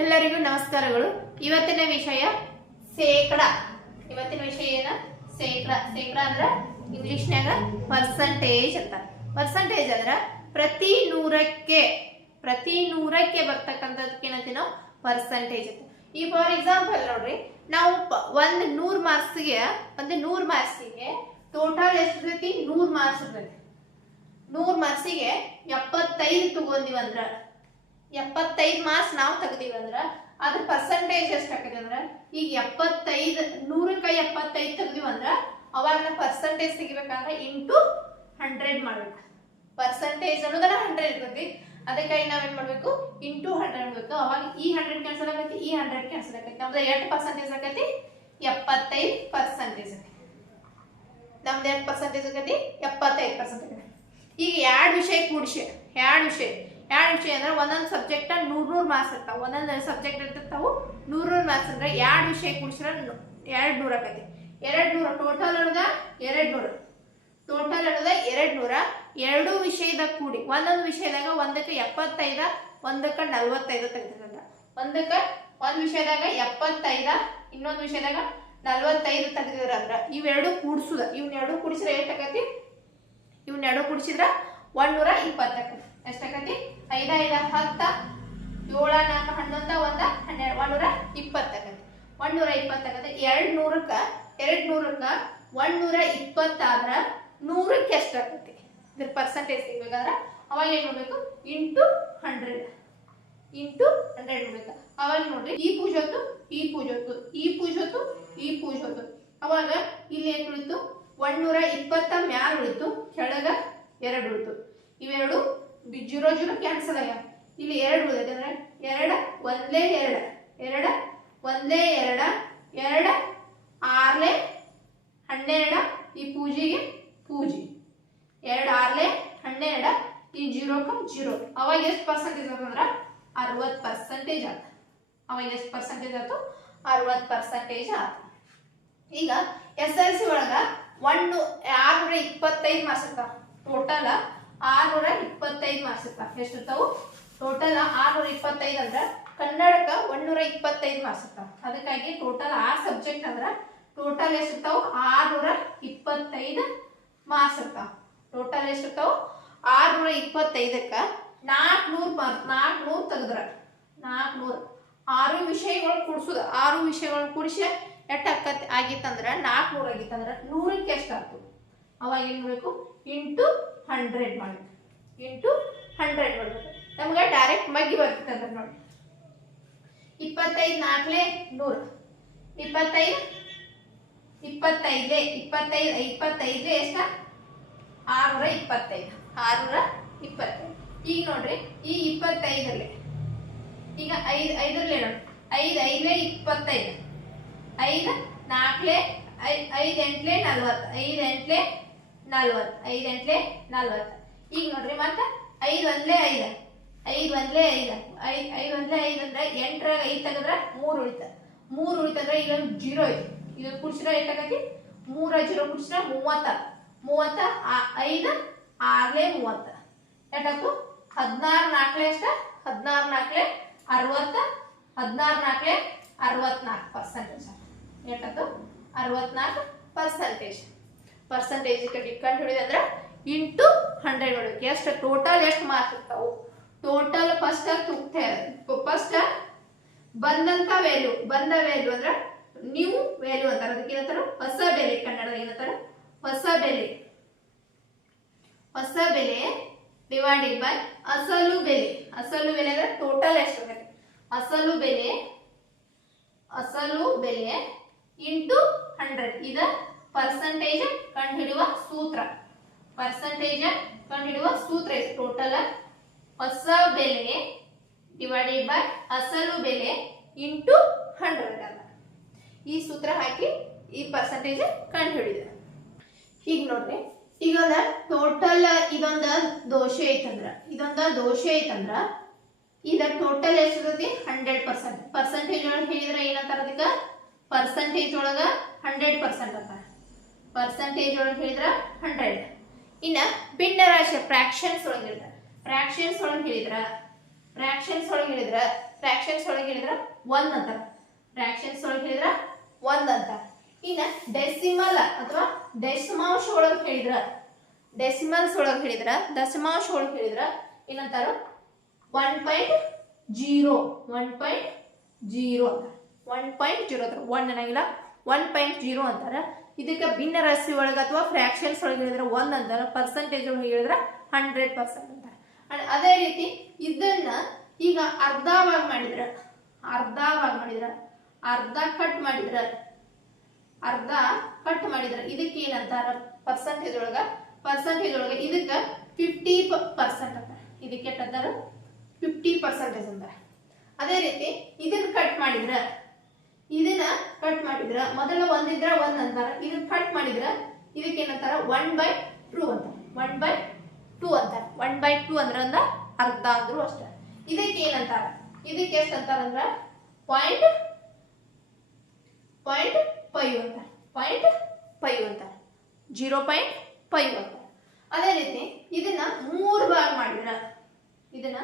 ಎಲ್ಲರಿಗೂ ನಮಸ್ಕಾರಗಳು. ಇವತ್ತಿನ ವಿಷಯ ಶೇಕಡ. ಇವತ್ತಿನ ವಿಷಯ ಏನ? ಶೇಕಡ. ಶೇಕಡ ಅಂದ್ರ ಇಂಗ್ಲಿಷ್ನ್ಯಾಗ ಪರ್ಸಂಟೇಜ್ ಅಂತ. ಪರ್ಸಂಟೇಜ್ ಅಂದ್ರ ಪ್ರತಿ ನೂರಕ್ಕೆ ಪ್ರತಿ ನೂರಕ್ಕೆ ಬರ್ತಕ್ಕಂಥದಕ್ಕೆ ನಾವು? ಪರ್ಸಂಟೇಜ್ ಅಂತ. ಈ ಫಾರ್ ಎಕ್ಸಾಂಪಲ್ ನೋಡ್ರಿ, ನಾವು ಒಂದ್ ನೂರ್ ಮಾರ್ಕ್ಸ್ಗೆ, ಒಂದು ನೂರ್ ಮಾರ್ಕ್ಸಿಗೆ ಟೋಟಲ್ ಎಷ್ಟು ಇರ್ತೈತಿ? ನೂರ್ ಮಾರ್ಕ್ಸ್ ಇರ್ತೈತಿ. ನೂರ್ ಮಾರ್ಕ್ಸಿಗೆ ಎಪ್ಪತ್ತೈದು ತಗೊಂಡಿವಿ ಅಂದ್ರ ಎಪ್ಪತ್ತೈದು ಮಾರ್ಕ್ಸ್ ನಾವು ತೆಗ್ದಿವಂದ್ರ ಅಂದ್ರ ಪರ್ಸೆಂಟೇಜ್ ಎಷ್ಟು ಹಾಕಿದೆ ಅಂದ್ರೆ ಈಗ ಎಪ್ಪತ್ತೈದು ನೂರಕ್ಕೆ ಎಪ್ಪತ್ತೈದು ತೆಗೆದೀವಂದ್ರೆ ಅವಾಗ ನಾವು ಪರ್ಸೆಂಟೇಜ್ ತೆಗಿಬೇಕಂದ್ರೆ ಇಂಟು ಹಂಡ್ರೆಡ್ ಮಾಡ್ಬೇಕು. ಪರ್ಸೆಂಟೇಜ್ ಅನ್ನೋದನ್ನ ಹಂಡ್ರೆಡ್ ಇರ್ತೈತಿ. ಅದಕ್ಕಾಗಿ ನಾವೇನ್ ಮಾಡ್ಬೇಕು? ಇಂಟು ಹಂಡ್ರೆಡ್ ಬೇಕು ಅವಾಗ ಈ ಹಂಡ್ರೆಡ್ ಕ್ಯಾನ್ಸಲ್ ಆಗತ್ತೆ ಈ ಹಂಡ್ರೆಡ್ ಕ್ಯಾನ್ಸಲ್ ಆಗೈತಿ. ನಮ್ದು ಎಷ್ಟು ಪರ್ಸೆಂಟೇಜ್ ಆಗೈತಿ, ಎಪ್ಪತ್ತೈದು ಪರ್ಸೆಂಟೇಜ್ ನಮ್ದು ಎಷ್ಟು ಪರ್ಸೆಂಟೇಜ್ ಆಗೈತಿ, ಎಪ್ಪತ್ತೈದು ಪರ್ಸೆಂಟೇಜ್ ಈಗ ಎರಡು ವಿಷಯ ಕೂಡಿಸಿ ಎರಡು ವಿಷಯ. ಎರಡು ವಿಷಯ ಅಂದ್ರೆ ಒಂದೊಂದು ಸಬ್ಜೆಕ್ಟ್ ನೂರ್ ನೂರ್ ಮಾರ್ಕ್ಸ್ ಇರ್ತಾವ. ಒಂದೊಂದು ಸಬ್ಜೆಕ್ಟ್ ಇರ್ತಿರ್ತಾವು ನೂರ್ ನೂರ್ ಮಾರ್ಕ್ಸ್ ಅಂದ್ರೆ ಎರಡು ವಿಷಯ ಕೂಡಿಸಿದ್ರೆ ಎರಡು ನೂರ ಆಕೈತಿ ಎರಡು ನೂರ ಟೋಟಲ್ ಅದ ಎರಡು ನೂರ. ಟೋಟಲ್ ಅದ ಎರಡು ನೂರ. ಎರಡು ವಿಷಯದ ಕೂಡಿ, ಒಂದೊಂದು ವಿಷಯದಾಗ ಒಂದಕ್ಕೆ ಎಪ್ಪತ್ತೈದ, ಒಂದಕ್ಕೆ ನಲ್ವತ್ತೈದು ತೆಗೆದಿರ್ತಾರ ಒಂದಕ್ಕೆ ಒಂದ್ ವಿಷಯದಾಗ ಎಪ್ಪತ್ತೈದ, ಇನ್ನೊಂದು ವಿಷಯದಾಗ ನಲ್ವತ್ತೈದು ತೆಗೆದಿರಂದ್ರ ಇವೆರಡು ಕೂಡ್ಸುದ. ಇವ್ನೆರಡು ಕೂಡಿಸಿದ್ರೆ ಎಷ್ಟಾಕತಿ ಇವನ್ನೆರಡು ಕೂಡಿಸಿದ್ರ ನೂರ ಇಪ್ಪತ್ತಾಕತಿ ಎಷ್ಟಾಕತಿ ಐದ ಐದ, ಹತ್ತ, ಏಳ, ನಾಲ್ಕು, ಹನ್ನೊಂದ, ಒಂದ, ಹನ್ನೆರಡು, ಒಂದೂರ ಇಪ್ಪತ್ತಾಕತಿ ಒಂದೂರ ಇಪ್ಪತ್ತಾಕತಿ ಎರಡು ನೂರಕ್ಕ ಎರಡು ನೂರಕ್ಕ ಒಂದೂರ ಇಪ್ಪತ್ತಾದ್ರ ನೂರಕ್ಕೆ ಎಷ್ಟಾಕತಿ ಇದ್ರ ಪರ್ಸೆಂಟೇಜ್ ಸಿಗ್ಬೇಕಾದ್ರೆ ಅವಾಗ ಏನು ಮಾಡ್ಬೇಕು? Into hundred. ಇಂಟು ಹಂಡ್ರೆಡ್ ಮಾಡ್ಬೇಕು. ಅವಾಗ ನೋಡ್ರಿ, ಈ ಪೂಜೊತ್ತು ಈ ಪೂಜೊತ್ತು ಈ ಪೂಜೊತ್ತು ಈ ಪೂಜೊತ್ತು ಅವಾಗ ಇಲ್ಲಿ ಏನು ಉಳಿತು? ಒಂದೂರ ಇಪ್ಪತ್ತ ಮ್ಯಾಲ ಉಳಿತು. ಕೆಳಗ ಎರಡು ಉಳಿತು. ಇವೆರಡು ಜೀರೋ ಜೀರೋ ಕ್ಯಾನ್ಸಲ್ ಆಗ್ಯಾವ ಇಲ್ಲಿ ಎರಡು ಉಳಿದೈತೆ ಅಂದ್ರೆ ಎರಡ ಒಂದೇ ಎರಡ. ಎರಡ ಒಂದೇ ಎರಡ. ಎರಡ ಆರ್ಲೆ ಹನ್ನೆರಡ ಈ ಪೂಜೆಗೆ ಪೂಜೆ. ಎರಡು ಆರ್ಲೆ ಹನ್ನೆರಡ ಈ ಜೀರೋಕ ಜೀರೋ. ಅವಾಗ ಎಷ್ಟು ಪರ್ಸೆಂಟೇಜ್ ಅಂದ್ರೆ? ಅರವತ್ತು ಪರ್ಸೆಂಟೇಜ್ ಆತ ಅವಾಗ ಎಷ್ಟು ಪರ್ಸೆಂಟೇಜ್ ಆಯ್ತು? ಅರವತ್ತು ಪರ್ಸೆಂಟೇಜ್ ಆತ ಈಗ ಎಸ್ ಎಲ್ ಸಿ ಒಳಗ ಒಂದು ಆರ್ನೂರ ಇಪ್ಪತ್ತೈದು ಮಾರ್ಕ್ಸ್ ಟೋಟಲ್ ಆರ್ನೂರ ಇಪ್ಪತ್ತೈದು ಮಾರ್ಕ್ಸ್ ಇರ್ತಾವ. ಎಷ್ಟು ಇರ್ತಾವು ಟೋಟಲ್ ಆರ್ನೂರ ಇಪ್ಪತ್ತೈದು ಅಂದ್ರ ಕನ್ನಡಕ್ಕೆ ಒಂದೂರ ಇಪ್ಪತ್ತೈದು ಮಾರ್ಕ್ಸ್ ಇರ್ತಾವ. ಅದಕ್ಕಾಗಿ ಟೋಟಲ್ ಆರ್ ಸಬ್ಜೆಕ್ಟ್ ಅಂದ್ರೆ ಟೋಟಲ್ ಎಷ್ಟು ಇರ್ತಾವ ಆರ್ನೂರ ಇಪ್ಪತ್ತೈದು ಮಾರ್ಕ್ಸ್ ಇರ್ತಾವ. ಟೋಟಲ್ ಎಷ್ಟು ಇರ್ತಾವ ಆರ್ನೂರ ಇಪ್ಪತ್ತೈದಕ್ಕ ನಾಲ್ಕುನೂರು ಮಾರ್ಕ್ ನಾಲ್ಕುನೂರು ತೆಗೆದ್ರ. ನಾಲ್ಕುನೂರು ಆರು ವಿಷಯಗಳು ಕೂಡಿಸೋದು. ಆರು ವಿಷಯಗಳು ಕೂಡಿಸಿ ಎಟ್ ಅಕ್ಕತ್ ಆಗಿತ್ತಂದ್ರೆ ನಾಲ್ಕುನೂರು ಆಗಿತ್ತಂದ್ರೆ ನೂರಕ್ಕೆ ಎಷ್ಟು ಅವಾಗ ಏನು ಮಾಡಬೇಕು? ಇಂಟು ಹಂಡ್ರೆಡ್ ಮಾಡಿದ್ರು ಇಂಟು ಹಂಡ್ರೆಡ್ ಮಾಡಬೇಕು ನಮ್ಗೆ ಡೈರೆಕ್ಟ್ ಮಗ್ಗಿ ಬರ್ತದೆ ಅಂದ್ರೆ ನೋಡಿ. ಇಪ್ಪತ್ತೈದು ನಾಲ್ಕಲೇ ನೂರು. ಇಪ್ಪತ್ತೈದು, ಇಪ್ಪತ್ತೈದೇ ಇಪ್ಪತ್ತೈದು, ಇಪ್ಪತ್ತೈದೇ ಎಷ್ಟ? ಆರ್ನೂರ ಇಪ್ಪತ್ತೈದು. ಆರುನೂರ ಇಪ್ಪತ್ತೈದು. ಈಗ ನೋಡ್ರಿ, ಈ ಇಪ್ಪತ್ತೈದರಲ್ಲಿ, ಈಗ ಐದು, ಐದರಲ್ಲೇ ನೋಡಿ. ಐದು ಐದಲೇ ಇಪ್ಪತ್ತೈದು. ಐದು ನಾಲ್ಕಲೇ ಐದು ಎಂಟ್ಲೆ ನಲ್ವತ್ತು. ಐದು ಎಂಟ್ಲೆ ನಲ್ವತ್ತು ಐದು ಎಂಟ್ಲೆ ನಲ್ವತ್ತು ಈಗ ನೋಡ್ರಿ ಮತ್ತೆ ಐದು ಒಂದ್ಲೆ ಐದು ಐದು ಒಂದ್ಲೆ ಐದು ಐದು ಐದು ಒಂದ್ಲೆ ಐದು ಅಂದ್ರೆ ಎಂಟರಾಗ ಐದು ತೆಗೆದ್ರೆ ಮೂರು ಉಳಿತ ಮೂರು ಉಳಿತಂದ್ರೆ ಇಲ್ಲೊಂದು ಜೀರೋ ಐತಿ ಇದೊಂದು ಕುಡ್ಸಿರ ಎಷ್ಟಾಗತಿ ಮೂರ ಜೀರೋ ಕುಡ್ಸಿರ ಮೂವತ್ತ ಮೂವತ್ತ ಐದು ಆರ್ಲೆ ಮೂವತ್ತ ಎಷ್ಟಾಯ್ತು ಹದಿನಾರು ನಾಲ್ಕಲೆ ಎಷ್ಟ ಹದಿನಾರು ನಾಲ್ಕಲೆ ಅರವತ್ತ ಹದಿನಾರು ನಾಲ್ಕಲೆ ಅರವತ್ನಾಲ್ಕು ಪರ್ಸೆಂಟೇಜ್ ಎಷ್ಟಾಯ್ತು ಅರವತ್ನಾಲ್ಕು ಪರ್ಸೆಂಟೇಜ್ ಪರ್ಸೆಂಟೇಜ್ ಕಂಡು ಹಿಡಿದು ಅಂದ್ರೆ ಇಂಟು ಹಂಡ್ರೆಡ್ ಮಾಡ್ಬೇಕು ಎಷ್ಟು ಟೋಟಲ್ ಎಷ್ಟು ಮಾರ್ಕ್ ಇರ್ತಾವು. ಟೋಟಲ್ ಫಸ್ಟ್ ತುಕ್ತೆ ಫಸ್ಟ್ ಬಂದಂತ ವ್ಯಾಲ್ಯೂ ಬಂದ ವ್ಯಾಲ್ಯೂ ಅಂದ್ರೆ ನ್ಯೂ ವ್ಯಾಲ್ಯೂ ಅಂತಾರೆ. ಅದಕ್ಕೆ ಏನಂತಾರ? ಹೊಸ ಬೆಲೆ ಕನ್ನಡದ ಏನಂತಾರ? ಹೊಸ ಬೆಲೆ. ಹೊಸ ಬೆಲೆ ಡಿವೈಡೆಡ್ ಬೈ ಅಸಲು ಬೆಲೆ. ಅಸಲು ಬೆಲೆ ಅಂದ್ರೆ ಟೋಟಲ್ ಎಷ್ಟು ಅಸಲು ಬೆಲೆ ಅಸಲು ಬೆಲೆ ಇಂಟು ಹಂಡ್ರೆಡ್ ಇದ ಪರ್ಸಂಟೇಜ್ ಕಂಡುಹಿಡಿಯುವ ಸೂತ್ರ. ಪರ್ಸಂಟೇಜ್ ಕಂಡುಹಿಡಿಯುವ ಸೂತ್ರ ಇದು ಟೋಟಲ್ ಹೊಸ ಬೆಲೆ ಡಿವೈಡೆಡ್ ಬೈ ಅಸಲು ಬೆಲೆ ಇಂಟು ಹಂಡ್ರೆಡ್ ಅಲ್ಲ. ಈ ಸೂತ್ರ ಹಾಕಿ ಈ ಪರ್ಸಂಟೇಜ್ ಕಂಡುಹಿಡಿದ. ಈಗ ನೋಡ್ರಿ. ಈಗ ಟೋಟಲ್ ಇದೊಂದ ದೋಷ ಐತಂದ್ರ, ಇದೊಂದ ದೋಷ ಐತಂದ್ರ, ಇದ ಟೋಟಲ್ ಎಷ್ಟಿರ್ತೈತಿ ಹಂಡ್ರೆಡ್ ಪರ್ಸೆಂಟ್ ಪರ್ಸೆಂಟೇಜ್ ಒಳಗೆ ಹೇಳಿದ್ರೆ ಏನಂತಾರ ಅದಕ್ಕೆ? ಪರ್ಸೆಂಟೇಜ್ ಒಳಗ ಹಂಡ್ರೆಡ್ ಪರ್ಸೆಂಟ್ ಅಂತಾರ. ಪರ್ಸೆಂಟೇಜ್ ಒಳಗೆ ಹೇಳಿದ್ರ ಹಂಡ್ರೆಡ್ ಇನ್ನ ಭಿನ್ನ ರಾಶಿ ಫ್ರಾಕ್ಷನ್ಸ್ ಒಳಗೆ ಫ್ರಾಕ್ಷನ್ಸ್ ಒಳಗೆ ಹೇಳಿದ್ರ ಫ್ರಾಕ್ಷನ್ಸ್ ಒಳಗೆ ಹೇಳಿದ್ರ ಫ್ರಾಕ್ಷನ್ಸ್ ಒಳಗೆ ಹೇಳಿದ್ರ ಒಂದ್ ಅಂತ. ಫ್ರಾಕ್ಷನ್ಸ್ ಒಳಗೆ ಹೇಳಿದ್ರ ಒಂದ್ ಅಂತ. ಇನ್ನ ಡೆಸಿಮಲ್ ಅಥವಾ ದಶಮಾಂಶ ಒಳಗೆ ಹೇಳಿದ್ರ ಡೆಸಿಮಲ್ಸ್ ಒಳಗೆ ಹೇಳಿದ್ರ ದಶಮಾಂಶ ಒಳಗೆ ಹೇಳಿದ್ರ ಏನಂತಾರ one point zero one point zero ಅಂತ. ಒನ್ ಪಾಯಿಂಟ್ ಜೀರೋ ಅಂತ. ಒನ್ ಅನ್ನಂಗಿಲ್ಲ. ಒನ್ ಪಾಯಿಂಟ್ ಜೀರೋ ಅಂತಾರೆ. ಇದಕ್ಕೆ ಭಿನ್ನ ರಾಶಿ ಒಳಗೆ ಅಥವಾ ಫ್ರಾಕ್ಷನ್ಸ್ ಒಳಗೆ ಹೇಳಿದ್ರೆ ಒನ್ ಅಂತಾರೆ. ಪರ್ಸೆಂಟೇಜ್ ಒಳಗೆ ಹೇಳಿದ್ರೆ ಹಂಡ್ರೆಡ್ ಪರ್ಸೆಂಟ್ ಅಂತಾರೆ. ಅದೇ ರೀತಿ ಇದನ್ನ ಈಗ ಅರ್ಧವಾಗಿ ಮಾಡಿದ್ರ ಭಾಗ ಮಾಡಿದ್ರ, ಅರ್ಧ ಕಟ್ ಮಾಡಿದ್ರ, ಅರ್ಧ ಕಟ್ ಮಾಡಿದ್ರ ಇದಕ್ಕೆ ಏನಂತಾರ ಪರ್ಸೆಂಟೇಜ್ ಒಳಗ ಪರ್ಸೆಂಟೇಜ್ ಒಳಗ ಇದಕ್ಕೆ ಫಿಫ್ಟಿ ಪರ್ಸೆಂಟ್ ಅಂತಾರೆ. ಇದಕ್ಕೆ ಫಿಫ್ಟಿ ಪರ್ಸೆಂಟೇಜ್ ಅಂತಾರೆ. ಅದೇ ರೀತಿ ಇದನ್ನ ಕಟ್ ಮಾಡಿದ್ರ ಇದನ್ನ ಕಟ್ ಮಾಡಿದ್ರ, ಮೊದಲ ಒಂದಿದ್ರ ಒಂದ್ ಅಂತಾರ, ಇದನ್ನ ಕಟ್ ಮಾಡಿದ್ರ ಇದಕ್ಕೆ ಏನಂತಾರ ಒನ್ ಬೈ ಟೂ ಅಂತ ಒನ್ ಬೈ ಟೂ ಅಂತಾರ. ಒನ್ ಬೈ ಟೂ ಅಂದ್ರ ಅಂದ್ರ ಅರ್ಧ ಅಂದ್ರು ಅಷ್ಟೇ. ಇದಕ್ಕೆ ಏನಂತಾರ ಇದಕ್ಕೆ ಎಷ್ಟು ಅಂತಾರ ಅಂದ್ರ? ಪಾಯಿಂಟ್ ಪಾಯಿಂಟ್ ಫೈವ್ ಅಂತ ಪಾಯಿಂಟ್ ಫೈವ್ ಅಂತ ಜೀರೋ ಪಾಯಿಂಟ್ ಫೈವ್ ಅಂತ ಅದೇ ರೀತಿ ಇದನ್ನ ಮೂರು ಭಾಗ ಮಾಡಿದ್ರ. ಇದನ್ನ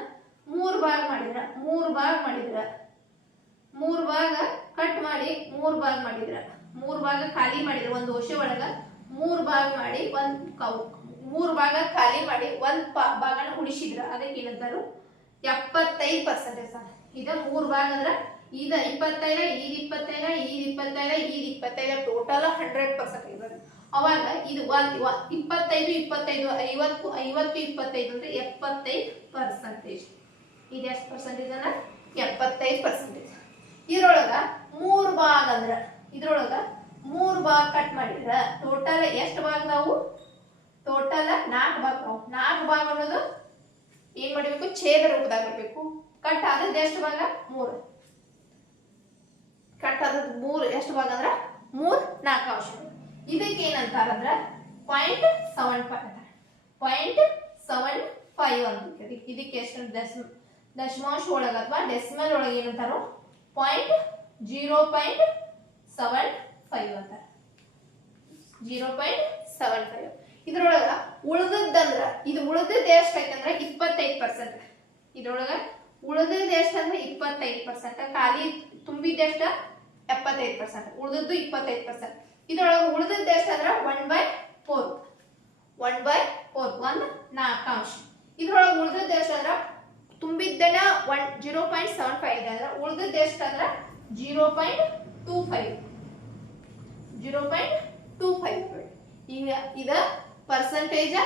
ಮೂರು ಭಾಗ ಮಾಡಿದ್ರ. ಮೂರು ಭಾಗ ಮಾಡಿದ್ರ. ಮೂರು ಭಾಗ ಮಾಡಿ ಮೂರು ಭಾಗ ಮಾಡಿದ್ರ. ಮೂರು ಭಾಗ ಖಾಲಿ ಮಾಡಿದ್ರ, ಒಂದು ವರ್ಷ ಒಳಗ ಮೂರು ಭಾಗ ಮಾಡಿ ಒಂದ್ ಕವ್- ಮೂರು ಭಾಗ ಖಾಲಿ ಮಾಡಿ ಒಂದ್ ಭಾಗನ ಉಳಿಸಿದ್ರ, ಅದಕ್ಕೆ ಏನಂತಾರು? ಎಪ್ಪತ್ತೈದು ಪರ್ಸೆಂಟೇಜ್ ಇದ ಮೂರು ಭಾಗ ಅಂದ್ರ ಇದ ಇಪ್ಪತ್ತೈದ, ಈಗ ಇಪ್ಪತ್ತೈದ ಈದ್ ಇಪ್ಪತ್ತೈದ ಈದ್ ಇಪ್ಪತ್ತೈದ ಟೋಟಲ್ ಹಂಡ್ರೆಡ್ ಪರ್ಸೆಂಟೇಜ್ ಅವಾಗ ಇದು ಒಂದ್ ಇಪ್ಪತ್ತೈದು ಇಪ್ಪತ್ತೈದು, ಐವತ್ತು ಐವತ್ತು, ಇಪ್ಪತ್ತೈದು ಅಂದ್ರೆ ಎಪ್ಪತ್ತೈದು ಪರ್ಸೆಂಟೇಜ್ ಇದು ಎಷ್ಟು ಪರ್ಸೆಂಟೇಜ್ ಅಂದ್ರೆ? ಎಪ್ಪತ್ತೈದು ಪರ್ಸೆಂಟೇಜ್ ಇದ್ರೊಳಗ ಮೂರ್ ಭಾಗ ಅಂದ್ರ, ಇದ್ರೊಳಗ ಮೂರ್ ಭಾಗ ಕಟ್ ಮಾಡಿದ್ರ ಟೋಟಲ್ ಎಷ್ಟು ಭಾಗ ನಾವು ಟೋಟಲ್ ನಾಲ್ಕು ಭಾಗ ನಾವು ನಾಲ್ಕು ಭಾಗ ಅನ್ನೋದು ಏನ್ ಮಾಡಬೇಕು? ಛೇದ ರೂಪದಾಗ ಕಟ್ ಆದದ್ದು ಎಷ್ಟು ಭಾಗ? ಮೂರು. ಕಟ್ ಆದದ್ದು ಮೂರು, ಎಷ್ಟು ಭಾಗ ಅಂದ್ರ ಮೂರ್, ನಾಲ್ಕು ಅಂಶ ಇದಕ್ಕೆ ಅಂದ್ರ ಪಾಯಿಂಟ್ ಸೆವೆನ್ ಫೈವ್ ಅಂತಾರೆ. ಪಾಯಿಂಟ್ ಸೆವೆನ್ ಫೈವ್ ಅಂತ ಇದಕ್ಕೆ- ಎಷ್ಟು ದಶ ದಶಮಾಂಶ ಒಳಗ ಅಥವಾ ಡೆಸಿಮಲ್ ಒಳಗೆ ಏನಂತಾರೋ point zero point seven five ಅಂತ. ಜೀರೋ ಪಾಯಿಂಟ್ ಸೆವೆನ್ ಫೈವ್ ಇದ್ರೊಳಗ ಉಳಿದದ್ದಂದ್ರ, ಇದು ಉಳಿದದ್ದು ಎಷ್ಟೈತಂದ್ರ ಇಪ್ಪತ್ತೈದು ಪರ್ಸೆಂಟ್ ಇದ್ರೊಳಗ ಉಳಿದದ್ದು ಎಷ್ಟಂದ್ರೆ ಇಪ್ಪತ್ತೈದು ಪರ್ಸೆಂಟ್ ಖಾಲಿ ತುಂಬಿದ್ದೆಷ್ಟ ಎಪ್ಪತ್ತೈದು ಪರ್ಸೆಂಟ್ ಉಳ್ದದ್ದು ಇಪ್ಪತ್ತೈದು ಪರ್ಸೆಂಟ್ ಇದ್ರೊಳಗ ಉಳಿದದ್ದು ಎಷ್ಟಂದ್ರ one by four one by four ಒಂದ್ ನಾಲ್ಕಾಂಶ. ಇದ್ರೊಳಗ ಉಳ್ದದ್ದು ಎಷ್ಟು ಅಂದ್ರ ತುಂಬಿದ್ದನ one zero point seven five ಇದೆ ಅಂದ್ರೆ ಉಳಿದದ್ದು ಎಷ್ಟು ಅಂದ್ರೆ zero point two five zero point two five ಈಗ ಇದ ಪರ್ಸೆಂಟೇಜ್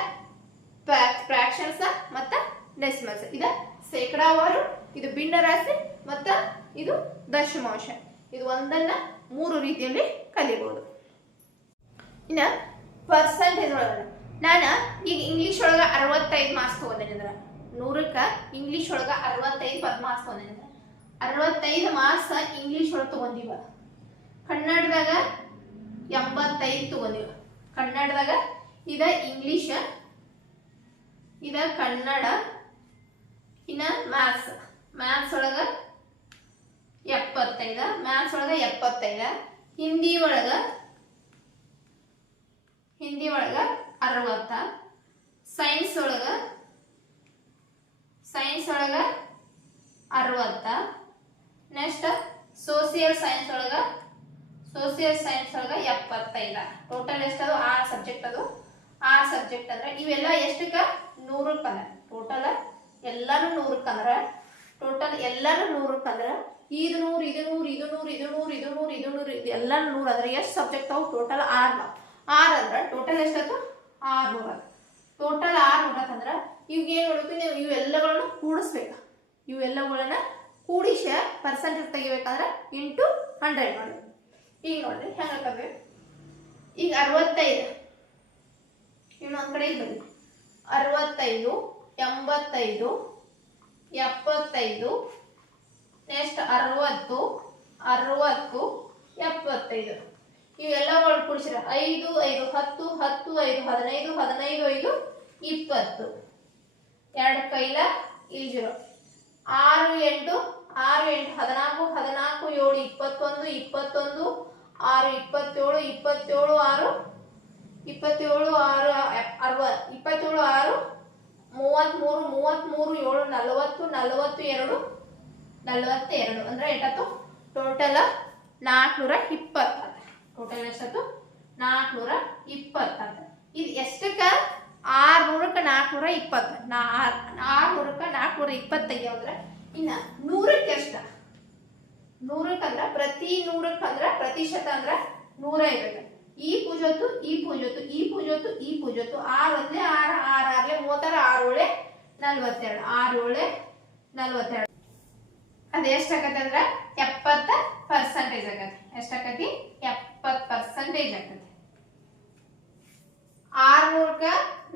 ಫ್ರಾಕ್ಷನ್ಸ್ ಮತ್ತ ಡೆಸಿಮಲ್ಸ್ ಇದ ಶೇಕಡಾವಾರು, ಇದು ಭಿನ್ನ ರಾಶಿ ಮತ್ತ ಇದು ದಶಮಾಂಶ. ಇದು ಒಂದನ್ನ ಮೂರು ರೀತಿಯಲ್ಲಿ ಕಲಿಬಹುದು ಇನ್ನ ಪರ್ಸೆಂಟೇಜ್ ಒಳಗ ನಾನು ಈಗ ಇಂಗ್ಲಿಷ್ ಒಳಗ ಅರವತ್ತೈದು ಮಾರ್ಕ್ಸ್ ತಗೊಂಡೇನಿ ಅಂದ್ರ. ನೂರಕ್ಕ ಇಂಗ್ಲಿಷ್ ಒಳಗ ಅರವತ್ತೈದು ಮಾರ್ಕ್ಸ್ ಬಂದಿದೆ. ಅರವತ್ತೈದು ಮಾರ್ಕ್ಸ್ ಇಂಗ್ಲಿಷ್ ಒಳಗೆ ತಗೊಂಡಿವ. ಕನ್ನಡದಾಗ ಎಂಬತ್ತೈದು ತಗೊಂಡಿವ. ಕನ್ನಡದಾಗ ಇದ ಇಂಗ್ಲಿಷ್ ಇದ ಕನ್ನಡ, ಇನ್ನ ಮ್ಯಾಥ್ಸ್ ಮ್ಯಾಥ್ಸ್ ಒಳಗ ಎಪ್ಪತ್ತೈದ ಮ್ಯಾಥ್ಸ್ ಒಳಗ ಎಪ್ಪತ್ತೈದ, ಹಿಂದಿ ಒಳಗ ಹಿಂದಿ ಒಳಗ ಅರವತ್ತ ಸೈನ್ಸ್ ಒಳಗ ಸೈನ್ಸ್ ಒಳಗ ಅರವತ್ತ. ನೆಕ್ಸ್ಟ್ ಸೋಸಿಯಲ್ ಸೈನ್ಸ್ ಒಳಗ ಸೋಸಿಯಲ್ ಸೈನ್ಸ್ ಒಳಗ ಎಪ್ಪತ್ತೈದ. ಟೋಟಲ್ ಎಷ್ಟದು ಆರು ಸಬ್ಜೆಕ್ಟ್ ಅದು. ಆರು ಸಬ್ಜೆಕ್ಟ್ ಅಂದ್ರೆ ಇವೆಲ್ಲ ಎಷ್ಟಕ್ಕ? ನೂರಕ್ಕೆ ಅಂದ್ರೆ. ಟೋಟಲ್ ಎಲ್ಲಾನು ನೂರಕ್ಕೆ ಅಂದ್ರೆ. ಟೋಟಲ್ ಎಲ್ಲಾನು ನೂರಕ್ಕೆ ಅಂದ್ರೆ. ಇದು ನೂರು ಇದು ನೂರು ಇದು ನೂರು ಇದು ನೂರು ಇದು ನೂರು ಇದು ನೂರು, ಇದು ಎಲ್ಲ ನೂರು ಅಂದ್ರೆ ಎಷ್ಟು ಸಬ್ಜೆಕ್ಟ್ ಅವು? ಟೋಟಲ್ ಆರು ಆರು ಅಂದ್ರೆ ಟೋಟಲ್ ಎಷ್ಟಾಯ್ತು ಆರ್ನೂರ. ಟೋಟಲ್ ಆರ್ನೂರ ಅಂದ್ರೆ ಇವಾಗ ಏನು ಮಾಡ್ಬೇಕು ನೀವು ಇವೆಲ್ಲಗಳನ್ನು ಕೂಡಿಸ್ಬೇಕು. ಇವೆಲ್ಲಗಳನ್ನ ಕೂಡಿಸಿ ಪರ್ಸೆಂಟೇಜ್ ತೆಗಿಬೇಕಾದ್ರೆ ಇಂಟು ಹಂಡ್ರೆಡ್ ಮಾಡಬೇಕು ಈಗ ನೋಡ್ರಿ, ಹೆಂಗೆ ಈಗ ಅರವತ್ತೈದು. ಇನ್ನೊಂದು ಕಡೆ ಬನ್ನಿ. ಅರವತ್ತೈದು, ಎಂಬತ್ತೈದು, ಎಪ್ಪತ್ತೈದು ನೆಕ್ಸ್ಟ್ ಅರವತ್ತು ಅರವತ್ತು, ಎಪ್ಪತ್ತೈದು. ಇವೆಲ್ಲಗಳು ಕೂಡಿಸಿರ ಐದು ಐದು, ಹತ್ತು ಹತ್ತು, ಐದು, ಹದಿನೈದು ಹದಿನೈದು, ಐದು, ಇಪ್ಪತ್ತು. ಎರಡು ಕೈಲ ಇಲ್ಜಿರೋ ಜೀರೋ ಆರು ಎಂಟು ಆರು ಎಂಟು, ಹದಿನಾಲ್ಕು ಹದಿನಾಲ್ಕು, ಏಳು, ಇಪ್ಪತ್ತೊಂದು ಇಪ್ಪತ್ತೊಂದು, ಆರು, ಇಪ್ಪತ್ತೇಳು ಇಪ್ಪತ್ತೇಳು, ಆರು ಇಪ್ಪತ್ತೇಳು, ಆರು ಅರ್ವ ಇಪ್ಪತ್ತೇಳು, ಆರು, ಮೂವತ್ತ್ಮೂರು ಮೂವತ್ತ್ಮೂರು, ಏಳು, ನಲವತ್ತು ನಲವತ್ತು ಎರಡು, ನಲವತ್ತೆರಡು. ಅಂದರೆ ಎಷ್ಟಾಯ್ತು ಟೋಟಲ್ ನಾಲ್ಕುನೂರ ಇಪ್ಪತ್ತ ಟೋಟಲ್ ಎಷ್ಟಾಯ್ತು ನಾಲ್ಕುನೂರ ಇಪ್ಪತ್ತ ಇದು ಎಷ್ಟಕ್ಕ ಆರ್ನೂರಕ್ಕೆ ನಾಲ್ಕುನೂರ ಇಪ್ಪತ್ತು. ನಾ ಆರ್ನೂರಕ್ಕೆ ನಾಲ್ಕುನೂರ ಇಪ್ಪತ್ತೈದು ಇನ್ನು ನೂರಕ್ಕೆ ಎಷ್ಟ ನೂರಕ್ಕಂದ್ರ ಪ್ರತಿ ನೂರಕ್ಕಂದ್ರ ಪ್ರತಿಶತ ಅಂದ್ರ ನೂರ ಇರುತ್ತೆ. ಈ ಪೂಜೊತ್ತು ಈ ಪೂಜೊತ್ತು ಈ ಪೂಜೊತ್ತು ಈ ಪೂಜೊತ್ತು. ಆರು ಒಂದೇ ಆರು ಆರು ಆರ್ಲೆ ಮೂವತ್ತಾರ ಆರೋಳೆ ನಲ್ವತ್ತೆರಡು. ಆರೋಳೆ ನಲ್ವತ್ತೆರಡು. ಅದ ಎಷ್ಟಾಗತ್ತೆ ಅಂದ್ರ ಎಪ್ಪತ್ತ ಪರ್ಸೆಂಟೇಜ್ ಆಗತ್ತೆ. ಎಷ್ಟಾಗತಿ ಎಪ್ಪತ್ ಪರ್ಸೆಂಟೇಜ್ ಆಗತ್ತೆ. ಆರ್ನೂರ್ಕ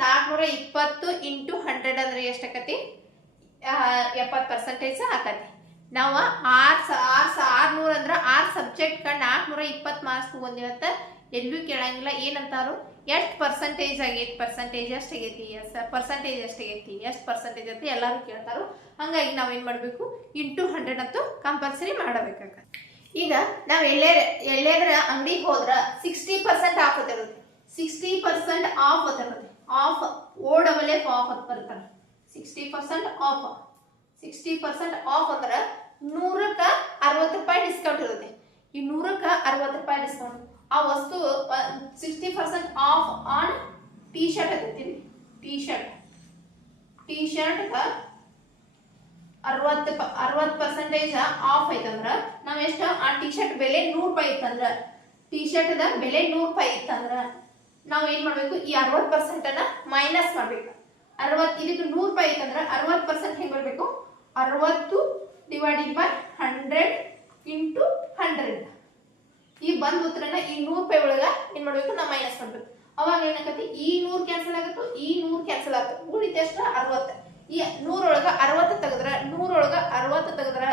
ನಾಲ್ಕುನೂರ ಇಪ್ಪತ್ತು ಇಂಟು ಹಂಡ್ರೆಡ್ ಅಂದ್ರೆ ಎಷ್ಟಾಕತಿ ಎಪ್ಪತ್ತು ಪರ್ಸೆಂಟೇಜ್ ಆಕತಿ. ನಾವು ಆರ್ ಸ ಆರ್ ಸ, ಆರ್ನೂರ ಅಂದ್ರೆ ಆರ್ ಸಬ್ಜೆಕ್ಟ್ಗೆ ನಾಲ್ಕುನೂರ ಇಪ್ಪತ್ತು ಮಾರ್ಕ್ಸ್ ತಗೊಂಡಿವತ್ತ ಎಲ್ಲೂ ಕೇಳಂಗಿಲ್ಲ. ಏನಂತಾರು? ಎಷ್ಟು ಪರ್ಸೆಂಟೇಜ್ ಆಗೈತಿ ಪರ್ಸೆಂಟೇಜ್ ಎಷ್ಟು ಆಗೈತಿ? ಎಸ್ ಪರ್ಸೆಂಟೇಜ್ ಎಷ್ಟು ಆಗೈತಿ? ಎಷ್ಟು ಪರ್ಸೆಂಟೇಜ್ ಅಂತ ಎಲ್ಲರೂ ಕೇಳ್ತಾರೋ. ಹಂಗಾಗಿ ನಾವೇನು ಮಾಡಬೇಕು? ಇಂಟು ಹಂಡ್ರೆಡ್ ಅಂತೂ ಕಂಪಲ್ಸರಿ ಮಾಡಬೇಕಾಗ ಈಗ ನಾವು ಎಲ್ಲೇ, ಎಲ್ಲೇದ್ರ ಅಂಗಡಿಗೆ ಹೋದ್ರೆ sixty percent off sixty percent off ಇರುತ್ತೆ off O double F off ಅಂತ ಬರ್ತಾರೆ sixty percent off sixty percent off ಅಂದ್ರೆ ನೂರಕ್ಕೆ ಅರವತ್ತು ರೂಪಾಯಿ ಡಿಸ್ಕೌಂಟ್ ಇರುತ್ತೆ ಈ ನೂರಕ್ಕೆ ಅರವತ್ತು ರೂಪಾಯಿ ಡಿಸ್ಕೌಂಟ್ ಆ ವಸ್ತು sixty percent off on T shirt ಅಂತೀನಿ ಟೀ ಶರ್ಟ್ ಟೀ ಶರ್ಟ್ ಅರವತ್ತು ಅರವತ್ತು ಪರ್ಸೆಂಟೇಜ್ ಆಫ್ ಐತಂದ್ರೆ ನಾವು ಎಷ್ಟು ಆ ಟಿ ಶರ್ಟ್ ಬೆಲೆ ನೂರು ರೂಪಾಯಿ ಇತ್ತಂದ್ರೆ ಟಿ ಶರ್ಟ್ ದ ಬೆಲೆ ನೂರು ರೂಪಾಯಿ ಇತ್ತಂದ್ರ ನಾವ್ ಏನ್ ಮಾಡ್ಬೇಕು? ಈ ಅರವತ್ ಪರ್ಸೆಂಟ್ ಅನ್ನ ಮೈನಸ್ ಮಾಡ್ಬೇಕು. ಅರವತ್, ಇದಕ್ಕೆ ನೂರು ರೂಪಾಯಿ ಐತಂದ್ರೆ ಅರವತ್ ಪರ್ಸೆಂಟ್ ಹೆಂಗ್ ಬರ್ಬೇಕು? ಅರವತ್ತು divided by hundred into hundred ಈ ಬಂದ ಉತ್ತರನ ಈ ನೂರು ರೂಪಾಯಿ ಒಳಗ ಏನ್ ಮಾಡ್ಬೇಕು? ನಾವು ಮೈನಸ್ ಮಾಡ್ಬೇಕು. ಅವಾಗ ಏನಾಗತ್ತೆ ಈ ನೂರ್ ಕ್ಯಾನ್ಸಲ್ ಆಗುತ್ತೋ? ಈ ನೂರ್ ಕ್ಯಾನ್ಸಲ್ ಆಗುತ್ತೆ? ಉಳಿದ ಎಷ್ಟು ಅರವತ್ತು. ಈ ನೂರೊಳಗ ಅರವತ್ತು ತೆಗದ್ರ ನೂರೊಳಗ ಅರವತ್ತು ತೆಗದ್ರ,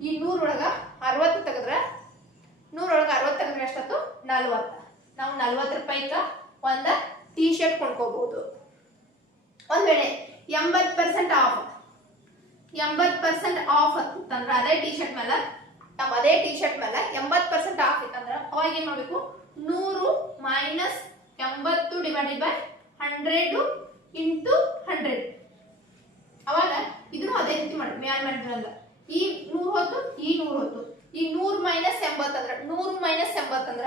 ಈ ನೂರೊಳಗ ಅರವತ್ತು ತೆಗದ್ರ ನೂರೊಳಗ ಅರವತ್ತು ತೆಗೆದ್ರೆ ಎಷ್ಟಾಯ್ತು? ನಲ್ವತ್ತು. ನಾವು ನಲ್ವತ್ತು ರೂಪಾಯಿಗ ಒಂದ ಟೀ ಶರ್ಟ್ ಕೊಂಡ್ಕೋಬಹುದು. ಒಂದ್ ವೇಳೆ ಎಂಬತ್ ಪರ್ಸೆಂಟ್ ಆಫ್ ಎಂಬತ್ ಪರ್ಸೆಂಟ್ ಆಫ್ ಅಂತಂದ್ರೆ ಅದೇ ಟಿ ಶರ್ಟ್ ಮೇಲೆ ನಮ್ಮ ಅದೇ ಟಿ ಶರ್ಟ್ ಮೇಲೆ ಎಂಬತ್ ಪರ್ಸೆಂಟ್ ಆಫ್ ಇತ್ತಂದ್ರೆ ಅವಾಗ ಏನ್ ಮಾಡ್ಬೇಕು? ನೂರು ಮೈನಸ್ ಎಂಬತ್ತು divided by hundred into hundred ಅವಾಗ ಇದನ್ನು ಅದೇ ರೀತಿ ಮಾಡಿ, ಮ್ಯಾಲ್ ಮಾಡಿದ್ರಲ್ಲ. ಈ ನೂರು ಹೊತ್ತು, ಈ ನೂರು ಹೊತ್ತು. ಈ ನೂರು ಮೈನಸ್ ಎಂಬತ್ತಂದ್ರ, ನೂರು ಮೈನಸ್ ಎಂಬತ್ತಂದ್ರ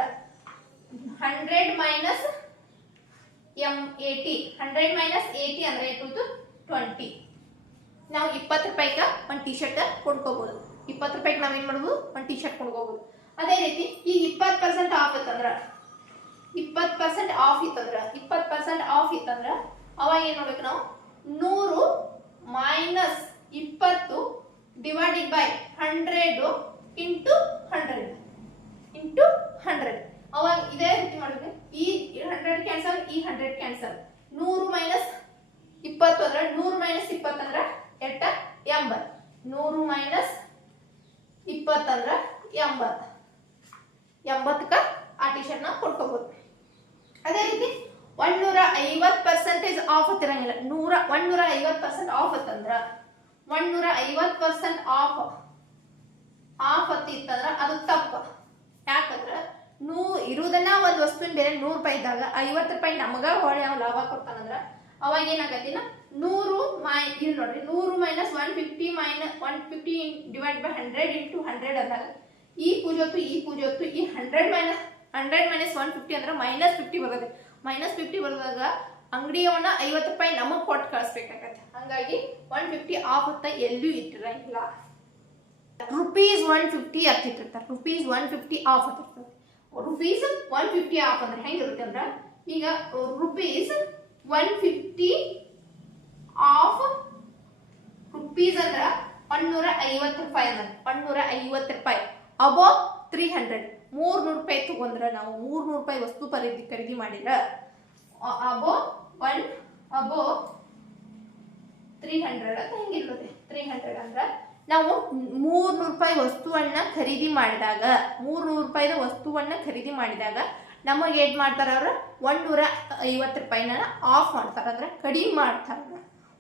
ಹಂಡ್ರೆಡ್ ಮೈನಸ್ ಎಂ ಏಟಿ ಹಂಡ್ರೆಡ್ ಮೈನಸ್ ಏಟಿ ಅಂದ್ರೆ ಎಷ್ಟು ಟ್ವೆಂಟಿ ನಾವು ಇಪ್ಪತ್ತು ರೂಪಾಯಿಗ ಒಂದು ಟಿ ಶರ್ಟ್ ಕೊಂಡ್ಕೋಬಹುದು ಇಪ್ಪತ್ತು ರೂಪಾಯಿಗೆ ನಾವೇನ್ ಮಾಡ್ಬೋದು? ಒಂದು ಟಿ ಶರ್ಟ್ ಕೊಂಡ್ಕೋಬಹುದು ಅದೇ ರೀತಿ ಈಗ ಇಪ್ಪತ್ತು ಪರ್ಸೆಂಟ್ ಆಫ್ ಇತ್ತಂದ್ರ, ಇಪ್ಪತ್ತು ಪರ್ಸೆಂಟ್ ಆಫ್ ಇತ್ತಂದ್ರ, ಇಪ್ಪತ್ತು ಪರ್ಸೆಂಟ್ ಆಫ್ ಇತ್ತಂದ್ರ ಅವಾಗ ಏನ್ ಮಾಡ್ಬೇಕು ನಾವು? ನೂರು ಮೈನಸ್ ಇಪ್ಪತ್ತು divided by hundred into hundred into hundred ಅವಾಗ ಇದೇ ರೀತಿ ಮಾಡ್ಬೇಕು. ಹಂಡ್ರೆಡ್ ಕ್ಯಾನ್ಸಲ್ ಈ ಹಂಡ್ರೆಡ್ ಕ್ಯಾನ್ಸಲ್ ನೂರು ಮೈನಸ್ ಇಪ್ಪತ್ತು ಅಂದ್ರೆ ನೂರು ಮೈನಸ್ ಇಪ್ಪತ್ತಂದ್ರ, ಎಟ್ಟ? ಎಂಬತ್ ನೂರು ಮೈನಸ್ ಇಪ್ಪತ್ತಂದ್ರ ಎಂಬತ್ ಆ ನಾವು ಶರ್ಟ್ನ ಕೊಟ್ಕೋಬಹುದು ಅದೇ ರೀತಿ ಒಂದೂರ ಐವತ್ ಪರ್ಸೆಂಟೇಜ್ ಆಫ್ ಹತ್ತಿರಂಗಿಲ್ಲ. ನೂರ ಒಂದೂರ ಐವತ್ ಪರ್ಸೆಂಟ್ ಆಫ್ ಅಂತಂದ್ರ ಒಂದೂರ ಐವತ್ ಪರ್ಸೆಂಟ್ ಆಫ್ ಆಫ್ ಹತ್ತಿತ್ತಂದ್ರ ಅದು ತಪ್ಪ. ಯಾಕಂದ್ರ ನೂ ಇರುವುದನ್ನ ಒಂದು ವಸ್ತುವಿನ ಬೆಲೆ ನೂರು ರೂಪಾಯಿ ಇದ್ದಾಗ ಐವತ್ತು ರೂಪಾಯಿ ನಮಗ ಹೊಳೆ ಅವ್ನು ಲಾಭ ಕೊಡ್ತಾನಂದ್ರ ಅವಾಗ ಏನಾಗತ್ತಿನ ನೂರು ಮೈ ಇಲ್ಲಿ ನೋಡ್ರಿ, ನೂರು minus one fifty minus one fifty divide by hundred into hundred ಅಂದಾಗ ಈ ಪೂಜೊತ್ತು ಈ ಪೂಜೊತ್ತು ಈ hundred minus hundred minus one fifty ಅಂದ್ರೆ ಮೈನಸ್ ಫಿಫ್ಟಿ ಬರುತ್ತೆ ಮೈನಸ್ ಫಿಫ್ಟಿ ಬರೋದಾಗ ಅಂಗಡಿಯವನ್ನ ಐವತ್ತು ರೂಪಾಯಿ ನಮಗೆ ಕೊಟ್ಟು ಕಳಿಸ್ಬೇಕಾಗತ್ತೆ. ಹಂಗಾಗಿ ಒನ್ ಫಿಫ್ಟಿ ಆಫ್ ಅಂತ ಎಲ್ಲೂ ಇಟ್ಟಿರಂಗಿಲ್ಲ. ರುಪೀಸ್ ಒನ್ ಫಿಫ್ಟಿ ಹತ್ತಿಟ್ಟಿರ್ತಾರೆ ರುಪೀಸ್ ಒನ್ ಫಿಫ್ಟಿ ಆಫ್ ಹತ್ತಿರ್ತದೆ ರುಪೀಸ್ ಒನ್ ಫಿಫ್ಟಿ ಆಫ್ ಅಂದ್ರೆ ಹೆಂಗಿರುತ್ತೆ ಅಂದ್ರೆ ಈಗ rupees one fifty off rupees ಅಂದ್ರ ಒನ್ನೂರ ಐವತ್ತು ರೂಪಾಯಿ ಅಂದ್ರೆ ಒನ್ನೂರ ಐವತ್ತು ರೂಪಾಯಿ. ಅಬೋ ತ್ರೀ ಹಂಡ್ರೆಡ್ ಮೂರ್ ನೂರು ರೂಪಾಯಿ ತಗೊಂಡ್ರ ನಾವು ಮೂರ್ನೂರು ರೂಪಾಯಿ ವಸ್ತು ಖರೀದಿ ಖರೀದಿ ಮಾಡಿದ್ರ above one above three hundred ಅಂತ ಹೆಂಗಿರ್ತದೆ ತ್ರೀ ಹಂಡ್ರೆಡ್ ಅಂದ್ರ ನಾವು ಮೂರ್ನೂರು ರೂಪಾಯಿ ವಸ್ತುವನ್ನ ಖರೀದಿ ಮಾಡಿದಾಗ ಮೂರ್ನೂರು ರೂಪಾಯಿದ ವಸ್ತುವನ್ನ ಖರೀದಿ ಮಾಡಿದಾಗ ನಮಗೆ ಏನ್ ಮಾಡ್ತಾರ ಅವ್ರು? ಒಂದೂರ ಐವತ್ತು ರೂಪಾಯಿನ ಆಫ್ ಮಾಡ್ತಾರ. ಅಂದ್ರೆ ಕಡಿಮೆ ಮಾಡ್ತಾರ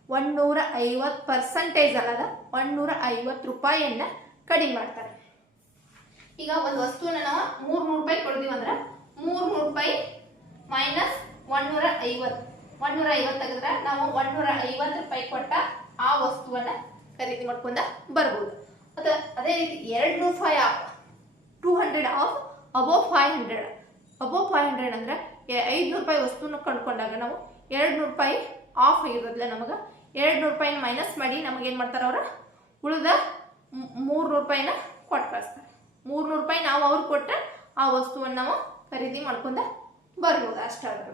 ಒಂದೂರ ಐವತ್ತು ಪರ್ಸೆಂಟೇಜ್ ಅಲ್ಲದ ಒಂದೂರ ಐವತ್ತು ರೂಪಾಯಿಯನ್ನ ಕಡಿಮೆ ಮಾಡ್ತಾರೆ. ಈಗ ಒಂದು ವಸ್ತುವನ್ನ ನಾವು ಮೂರ್ನೂರು ರೂಪಾಯಿ ಕೊಡ್ತೀವಿ ಅಂದ್ರೆ ಮೂರ್ನೂರು ರೂಪಾಯಿ ಮೈನಸ್ ಒಂದೂರ ಐವತ್ತು. ಒಂದೂರ ಐವತ್ತು ತೆಗೆದ್ರೆ ನಾವು ಒಂದೂರ ಐವತ್ತು ರೂಪಾಯಿ ಕೊಟ್ಟ ಆ ವಸ್ತುವನ್ನ ಖರೀದಿ ಮಾಡ್ಕೊಂಡ ಬರ್ಬೋದು. ಮತ್ತು ಅದೇ ರೀತಿ ಎರಡು ನೂರು off two hundred off above five hundred above five hundred ಅಂದರೆ ಐದುನೂರು ರೂಪಾಯಿ ವಸ್ತುನ ಕಂಡುಕೊಂಡಾಗ ನಾವು ಎರಡು ನೂರು ರೂಪಾಯಿ ಆಫ್ ಆಗಿರೋದಿಲ್ಲ ನಮಗೆ ಎರಡು ನೂರು ರೂಪಾಯಿನ ಮೈನಸ್ ಮಾಡಿ ನಮಗೇನು ಮಾಡ್ತಾರೆ ಅವ್ರು? ಉಳಿದ ಮೂರು ರೂಪಾಯಿನ ಕೊಟ್ಟು ಕಳಿಸ್ತಾರೆ. ಮೂರ್ನೂರು ರೂಪಾಯಿ ನಾವು ಅವ್ರು ಕೊಟ್ಟರೆ ಆ ವಸ್ತುವನ್ನು ನಾವು ಖರೀದಿ ಮಾಡ್ಕೊಂಡ ಬರ್ಬೋದು ಅಷ್ಟಾದ್ರು